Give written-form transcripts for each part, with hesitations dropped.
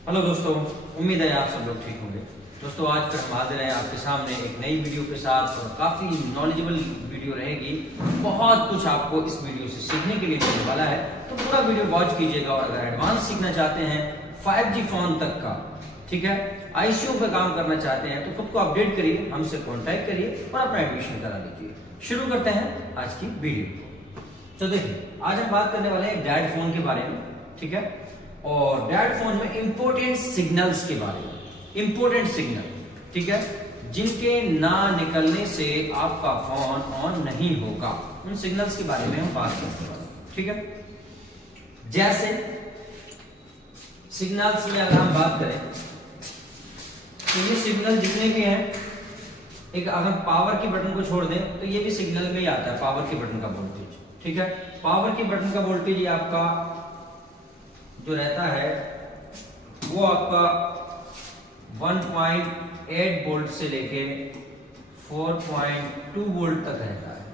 Hello दोस्तों, उम्मीद है आप सब लोग ठीक होंगे। दोस्तों आज फिर हम हाजिर हैं आपके सामने एक नई वीडियो के साथ और काफ़ी नॉलेजेबल वीडियो रहेगी। बहुत कुछ आपको इस वीडियो से सीखने के लिए मिलने वाला है, तो पूरा वीडियो वॉच कीजिएगा। और अगर एडवांस सीखना चाहते हैं 5G फोन तक का, ठीक है, आईसीयू पे काम करना चाहते हैं तो खुद को अपडेट करिए, हमसे कॉन्टैक्ट करिए और अपना एडमिशन करा दीजिए। शुरू करते हैं आज की वीडियो। तो देखिए, आज हम बात करने वाले हैं डैड फोन के बारे में, ठीक है, और डैड फोन में इंपॉर्टेंट सिग्नल्स के बारे में। इंपॉर्टेंट सिग्नल, ठीक है, जिनके ना निकलने से आपका फोन ऑन नहीं होगा, उन सिग्नल्स के बारे में हम बात करने वाले हैं, ठीक है। जैसे सिग्नल्स में अगर हम बात करें तो ये सिग्नल जितने भी हैं, एक अगर पावर के बटन को छोड़ दें तो ये भी सिग्नल में ही आता है, पावर के बटन का वोल्टेज, ठीक है। पावर के बटन का वोल्टेज ये आपका जो रहता है वो आपका 1.8 वोल्ट से लेके 4.2 वोल्ट तक रहता है,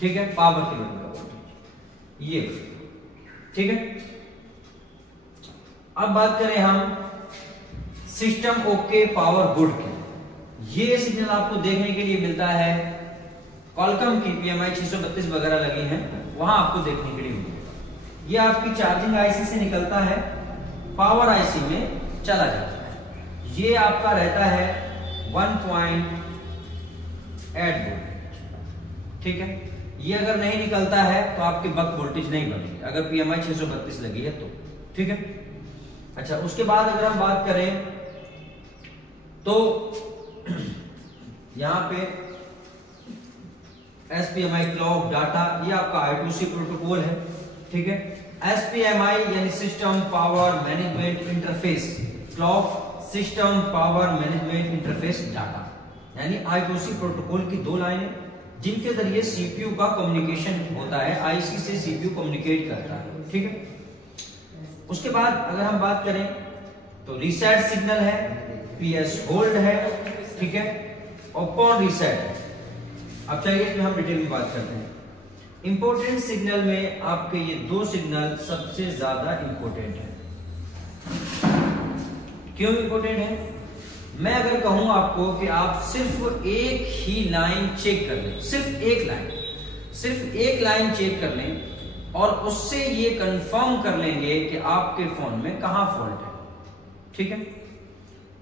ठीक है, पावर के बटन का वोल्टेज ये, ठीक है। अब बात करें हम सिस्टम ओके पावर गुड की। ये सिग्नल आपको देखने के लिए मिलता है कॉलकॉम की PMI 632 वगैरह लगी हैं, वहां आपको देखने के लिए मिलेगा। ये आपकी चार्जिंग आईसी से निकलता है, पावर आईसी में चला जाता है। ये आपका रहता है 1.8 वोल्ट, ठीक है। ये अगर नहीं निकलता है तो आपके बक वोल्टेज नहीं बनेगी, अगर PMI 632 लगी है तो, ठीक है। अच्छा, उसके बाद अगर हम बात करें तो यहां पे SPMI क्लॉक डाटा, ये आपका I2C प्रोटोकॉल है, ठीक है। SPMI यानी system power management interface, clock system power management interface data, यानी I2C प्रोटोकॉल की दो लाइनें जिनके जरिए CPU का कम्युनिकेशन होता है, IC से CPU कम्युनिकेट करता है, ठीक है। उसके बाद अगर हम बात करें तो रीसेट सिग्नल है, PS होल्ड है, ठीक है, और पॉन रीसेट है। अब चलिए इसमें हम डिटेल में बात करते हैं। इंपॉर्टेंट सिग्नल में आपके ये दो सिग्नल सबसे ज्यादा इंपॉर्टेंट है। क्यों इंपॉर्टेंट है? मैं अगर कहूं आपको कि आप सिर्फ एक ही लाइन चेक कर लें, सिर्फ एक लाइन चेक कर लें और उससे ये कंफर्म कर लेंगे कि आपके फोन में कहां फॉल्ट है, ठीक है,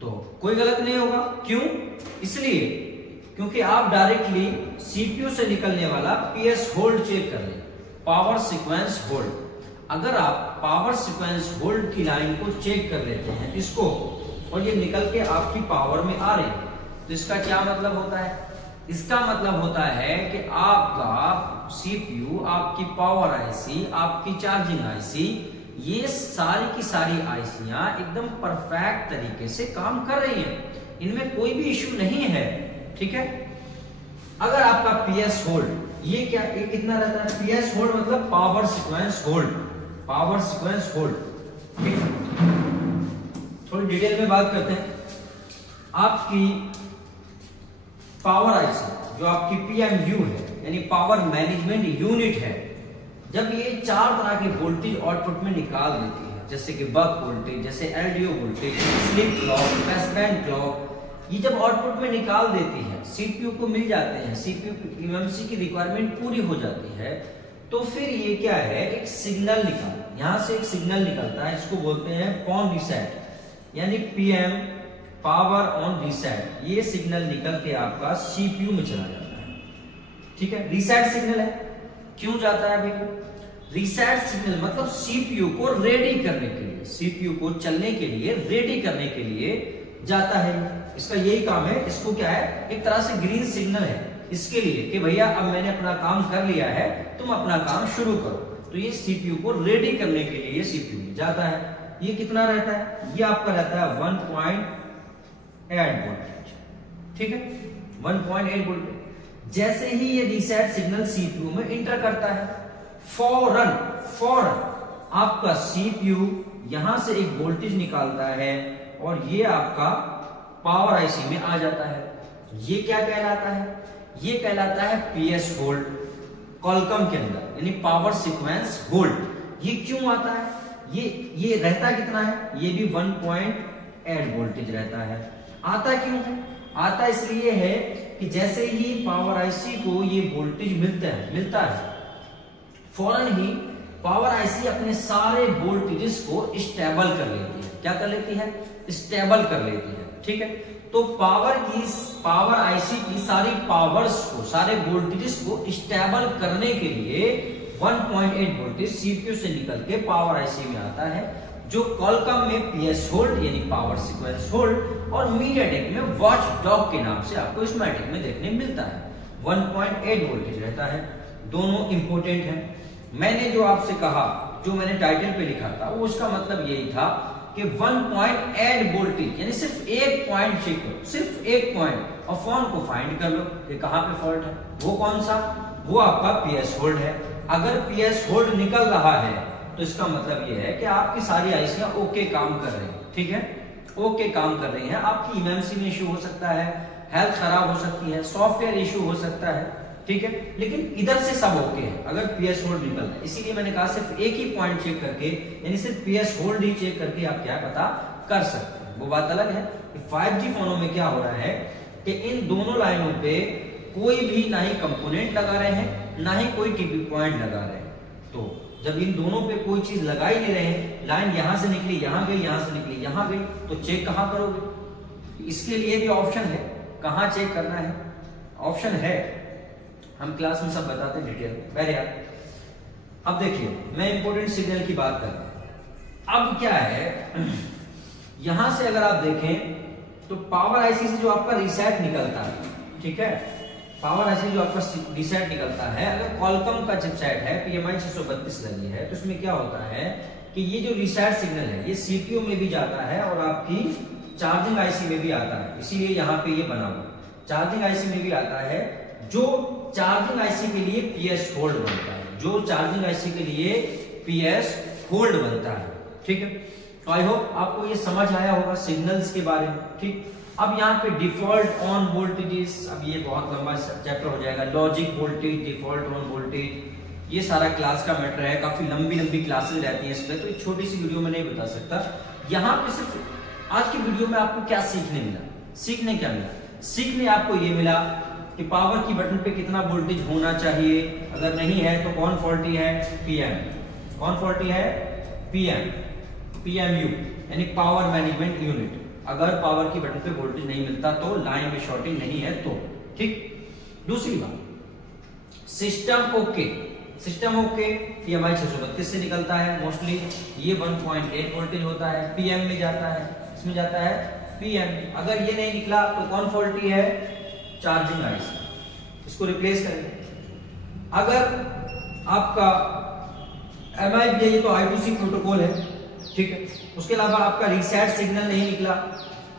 तो कोई गलत नहीं होगा। क्यों? इसलिए क्योंकि आप डायरेक्टली CPU से निकलने वाला PS होल्ड चेक कर लें, पावर सीक्वेंस होल्ड। अगर आप पावर सीक्वेंस होल्ड की लाइन को चेक कर लेते हैं इसको, और ये निकल के आपकी पावर में आ रही है, तो इसका क्या मतलब होता है? इसका मतलब होता है कि आपका CPU, आपकी पावर IC, आपकी चार्जिंग IC, ये सारी की सारी आईसियां एकदम परफेक्ट तरीके से काम कर रही हैं, इनमें कोई भी इश्यू नहीं है, ठीक है। अगर आपका PS होल्ड, ये क्या, ये कितना रहता है? PS होल्ड मतलब power sequence hold, power sequence hold, ठीक है। थोड़ी डिटेल में बात करते हैं। आपकी पावर आईसी जो आपकी PMU है, यानी पावर मैनेजमेंट यूनिट है, जब ये चार तरह के वोल्टेज आउटपुट में निकाल देती है, जैसे कि बक वोल्टेज, जैसे LDO voltage, sleep clock, passband clock, ये जब आउटपुट में निकाल देती है, CPU को मिल जाते हैं, CPU MMC की रिक्वायरमेंट पूरी हो जाती है, तो फिर ये क्या है, एक सिग्नल निकाल, यहां से एक सिग्नल निकलता है, इसको बोलते हैं पॉन रीसेट, यानी PM पावर ऑन रीसेट। ये सिग्नल निकल के आपका CPU में चला जाता है, ठीक है। रीसेट सिग्नल है, क्यों जाता है भाई? रीसेट सिग्नल मतलब CPU को रेडी करने के लिए, CPU को चलने के लिए, रेडी करने के लिए जाता है। इसका यही काम है। इसको क्या है, एक तरह से ग्रीन सिग्नल है इसके लिए कि भैया अब मैंने अपना काम कर लिया है, तुम अपना काम शुरू करो। तो ये CPU को रेडी करने के लिए CPU में जाता है। ये कितना रहता है? ये आपका रहता है 1.8 वोल्ट, ठीक है, 1.8 वोल्ट। जैसे ही ये रीसेट सिग्नल CPU में इंटर करता है, फौरन आपका CPU यहां से एक वोल्टेज निकालता है और ये आपका पावर आईसी में आ जाता है। ये क्या कहलाता है? ये कहलाता है PS होल्ड, कॉलकॉम के अंदर, यानी पावर सीक्वेंस होल्ड। ये क्यों आता है? ये रहता कितना है, ये भी 1.8 वोल्टेज रहता है। आता क्यों है, आता इसलिए है कि जैसे ही पावर आईसी को ये वोल्टेज मिलता है फौरन ही पावर आईसी अपने सारे वोल्टेजेस को स्टेबल कर लेती है। क्या कर लेती है, स्टेबल कर लेती है, ठीक है। तो पावर आईसी की सारी पावर्स को, सारे वोल्टेजेस को स्टेबल करने के लिए 1.8 वोल्टेज सीपीयू से निकल के पावर आईसी में आता है, जो कॉलकॉम में पीएस होल्ड यानी पावर सीक्वेंस होल्ड और मीडियाटेक में वॉच डॉग के नाम से आपको स्कीमेटिक में देखने मिलता है। 1.8 वोल्टेज रहता है, दोनों इंपोर्टेंट है। मैंने जो आपसे कहा, जो मैंने टाइटल पे लिखा था, वो उसका मतलब यही था कि 1.8 वोल्टेज यानी सिर्फ एक पॉइंट चेक करो, सिर्फ एक पॉइंट, और फोन को फाइंड कर लो कि कहां पे फॉल्ट है। वो कौन सा, वो आपका पीएस होल्ड है। अगर पीएस होल्ड निकल रहा है तो इसका मतलब ये है कि आपकी सारी आईसियां ओके काम कर रही है, ठीक है, ओके काम कर रही हैं। आपकी इमेंसी में इश्यू हो सकता है, हेल्थ खराब हो सकती है, सॉफ्टवेयर इश्यू हो सकता है, ठीक है, लेकिन इधर से सब ओके है अगर पीएस होल्ड निकल रहा है। इसीलिए मैंने कहा सिर्फ एक ही पॉइंट चेक करके, यानी सिर्फ पीएस होल्ड ही चेक करके आप क्या पता कर सकते हैं। वो बात अलग है कि 5G फोनों में क्या हो रहा है कि इन दोनों लाइनों पे कोई भी ना ही कंपोनेंट लगा रहे हैं, ना ही कोई टीपी पॉइंट लगा रहे हैं। तो जब इन दोनों पे कोई चीज लगा ही नहीं रहे हैं, लाइन यहां से निकली यहां गई, यहां से निकली यहां गई, तो चेक कहां करोगे। इसके लिए भी ऑप्शन है, कहां चेक करना है, ऑप्शन है, हम क्लास में सब बताते हैं डिटेल में। वेरी यार, अब देखिए मैं इंपोर्टेंट सिग्नल की बात कर रहा हूं। अब क्या है, यहां से अगर आप देखें तो पावर आईसी से जो आपका रीसेट निकलता है, ठीक है, पावर आईसी जो आपका रीसेट निकलता है, अगर कॉलकॉम का चिपसेट है, PMI 632 लगी है, तो इसमें क्या होता है कि ये जो रीसेट सिग्नल है ये सीपीयू में भी जाता है और आपकी चार्जिंग आईसी में भी आता है। इसीलिए यहाँ पे ये बना हुआ चार्जिंग आईसी में भी आता है, जो चार्जिंग आईसी के लिए पीएस होल्ड बनता है, जो चार्जिंग आईसी के लिए पीएस होल्ड बनता है, ठीक है। तो आई होप आपको ये समझ आया होगा सिग्नल्स के बारे में, ठीक। अब यहाँ पे डिफॉल्ट ऑन वोल्टेजेस, अब ये बहुत लंबा चैप्टर हो जाएगा। Logic voltage, default on voltage, ये सारा क्लास का मैटर है, काफी लंबी क्लासेस रहती हैं इसमें, तो एक छोटी सी वीडियो में नहीं बता सकता। यहाँ पे सिर्फ आज की वीडियो में आपको क्या सीखने मिला, सीखने क्या मिला, सीखने आपको ये मिला कि पावर की बटन पे कितना वोल्टेज होना चाहिए, अगर नहीं है तो कौन फॉल्टी है, पीएम, कौन फॉल्टी है, पीएमयू यानी पावर मैनेजमेंट यूनिट। अगर पावर की बटन पे वोल्टेज नहीं मिलता तो लाइन में शॉर्टिंग नहीं है तो, ठीक। दूसरी बात, system okay, system okay PMI 632 से निकलता है मोस्टली, ये 1.8 वोल्टेज होता है, पीएम में जाता है, इसमें जाता है पीएम। अगर ये नहीं निकला तो कौन फॉल्टी है, चार्जिंग आईसी, इसको रिप्लेस करेंगे। अगर आपका MIB, ये तो I2C प्रोटोकॉल है, ठीक है, उसके अलावा आपका रीसेट सिग्नल नहीं निकला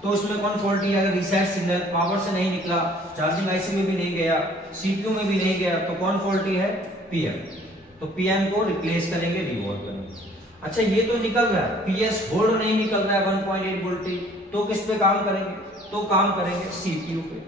तो उसमें कौन फॉल्टी है। अगर रीसेट सिग्नल पावर से नहीं निकला, चार्जिंग आईसी में भी नहीं गया, सीपीयू में भी नहीं गया, तो कौन फॉल्टी है, पीएम। तो पीएम को रिप्लेस करेंगे, रिवॉल्व करेंगे। अच्छा ये तो निकल रहा है, पीएस होल्ड नहीं निकल रहा है 1.8 वोल्टेज, तो किस पे काम करेंगे, तो काम करेंगे सीपीयू पे।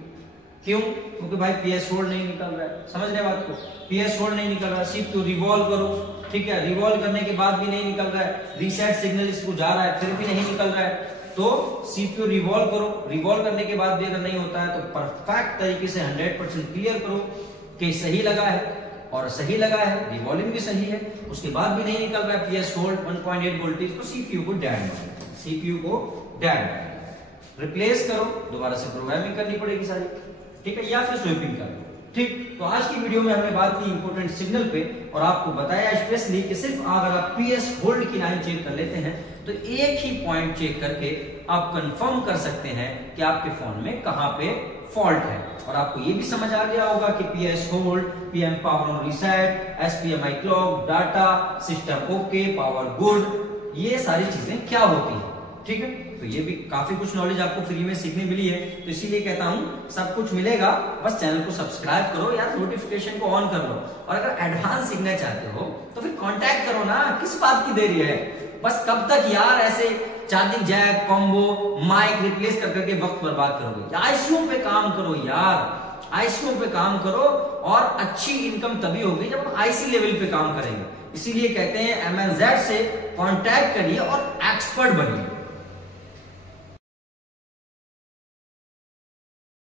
क्यों, क्योंकि भाई पीएस होल्ड नहीं निकल रहा है, समझ रहे बात को, पीएस होल्ड नहीं निकल रहा है, सीपीयू रिवॉल्व करो, ठीक है, रिवॉल्व करने के बाद भी नहीं निकल रहा है, रीसेट सिग्नल इसको जा रहा है फिर भी नहीं निकल रहा है, तो सीपीयू रिवॉल्व करो, रिवॉल्व करने के बाद भी अगर नहीं होता है तो परफेक्ट तरीके से 100% क्लियर करो कि सही लगा है, और सही लगा है, रिवॉल्विंग भी सही है, उसके बाद भी नहीं निकल रहा है पीएस होल्ड 1.8 वोल्टेज, तो सीपीयू को डेड मारो, सीपीयू को डेड रिप्लेस करो, दोबारा से प्रोग्रामिंग करनी पड़ेगी सारी, ठीक है, या फिर स्वीपिंग कर लो, ठीक। तो आज की वीडियो में हमने बात की इंपोर्टेंट सिग्नल पे, और आपको बताया स्पेशली कि सिर्फ अगर आप पीएस होल्ड की लाइन चेक कर लेते हैं तो एक ही पॉइंट चेक करके आप कंफर्म कर सकते हैं कि आपके फोन में कहां पे फॉल्ट है। और आपको ये भी समझ आ गया होगा कि PS hold, PM power on reset, SPMI clock, data, system okay, power good, ये सारी चीजें क्या होती है, ठीक है। तो ये भी काफी कुछ नॉलेज आपको फ्री में सीखने मिली है, तो इसीलिए कहता हूं सब कुछ मिलेगा, बस चैनल को सब्सक्राइब करो या नोटिफिकेशन को ऑन कर लो, और अगर एडवांस सीखना चाहते हो तो फिर कांटेक्ट करो ना, किस बात की देरी है, बस कब तक यार ऐसे charging jack, combo, mic replace कर करके वक्त बर्बाद करोगे, आईसीयू पे काम करो यार, आईसीओ पे काम करो, और अच्छी इनकम तभी होगी जब हम आईसी लेवल पे काम करेंगे। इसीलिए कहते हैं MNZ से कांटेक्ट करिए और एक्सपर्ट बनिए।